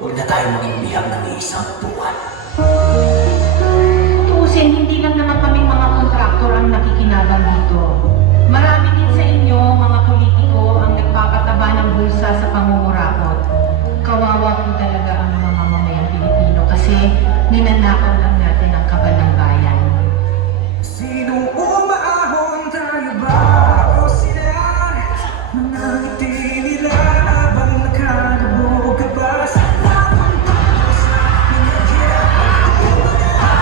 Huwag na tayo maging bihag ng isang buwan. Tuusin, hindi lang naman kaming mga kontraktor ang nakikinabang dito. Marami din sa inyo, mga politiko, ang nagpapataba ng bulsa sa pangungurakot. Kawawa po talaga ang mga mamamayang Pilipino kasi ninanakaw lang natin ang kabal ng bayan. Sino umaahon, tayo ba o sila? Mga ngiti nila habang nakalubog ka ba sa lapang tapos na pinagyan ang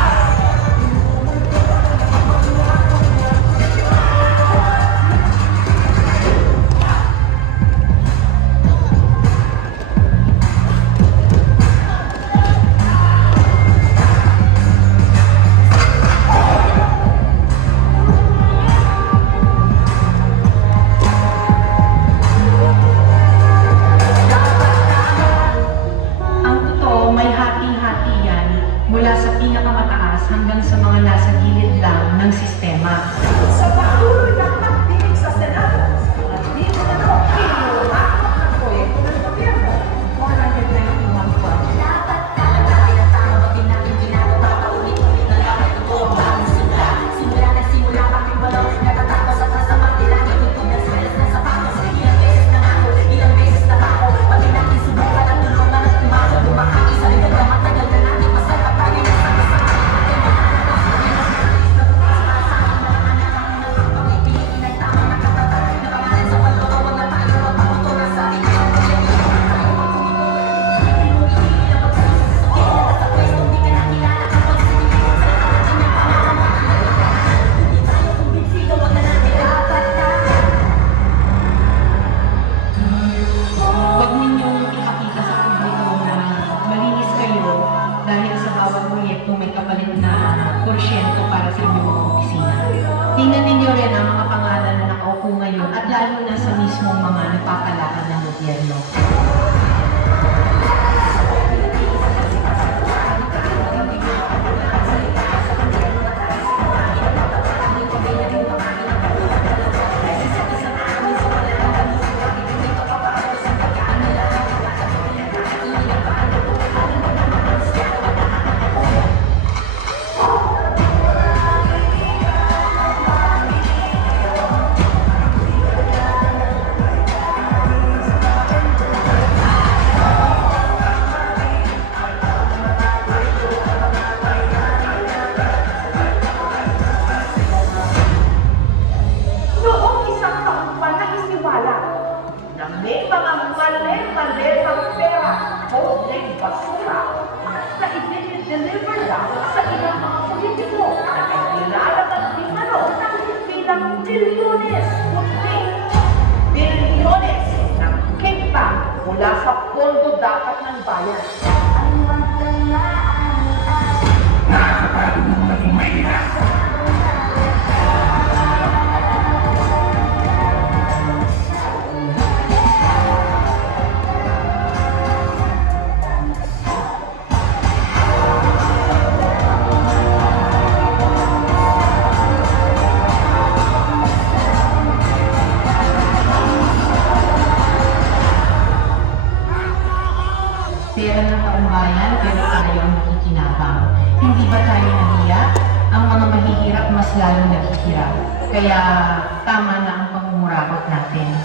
Ang totoo, may hati-hati yan mula sa pinakamataas hanggang sa mga nasa gilid lang ng sistema. Sa patuloy ng pagdinig sa Senado at dito na ito, inuumakot ng proyekto ng gobyerno. 491 funds. Dapat natin ang tao, bakit natin ginagawa paulit-ulit na lang at ito ang bagong simula. Simula na simula, bakit wala natatapos at nasa pagdila ng tutog ng swelas ng sapatos. Ilang beses na ako, ilang beses na ako, pati natin subukan at tulungan at tumagal, bumahagi sa likod na matagal na natin masarap tayo na sa kasama. Huwag ninyong ipakita sa publiko na malinis kayo dahil sa bawat proyekto may kapalit na porsyento para sa inyong mga opisina. Tingnan ninyo rin ang mga pangalan na nakaupo ngayon at lalo na sa mismong mga nagpapalakad ng gobyerno. Noong isang taon pa naniniwala na may mga mali-mali ang pera o may basura na i-deliver lang sa ilang mga politiko na nagnilalatag din bilang bilyones kundi bilyones ng kickback mula sa pondo dapat ng bayan. Nakakapagod mong maging mahirap. Pera ng kaumbayan, pero tayo ang nakikinabang. Hindi ba tayo nahiya? Ang mga mahihirap mas lalo naghihirap. Kaya tama na ang pangungurabot natin.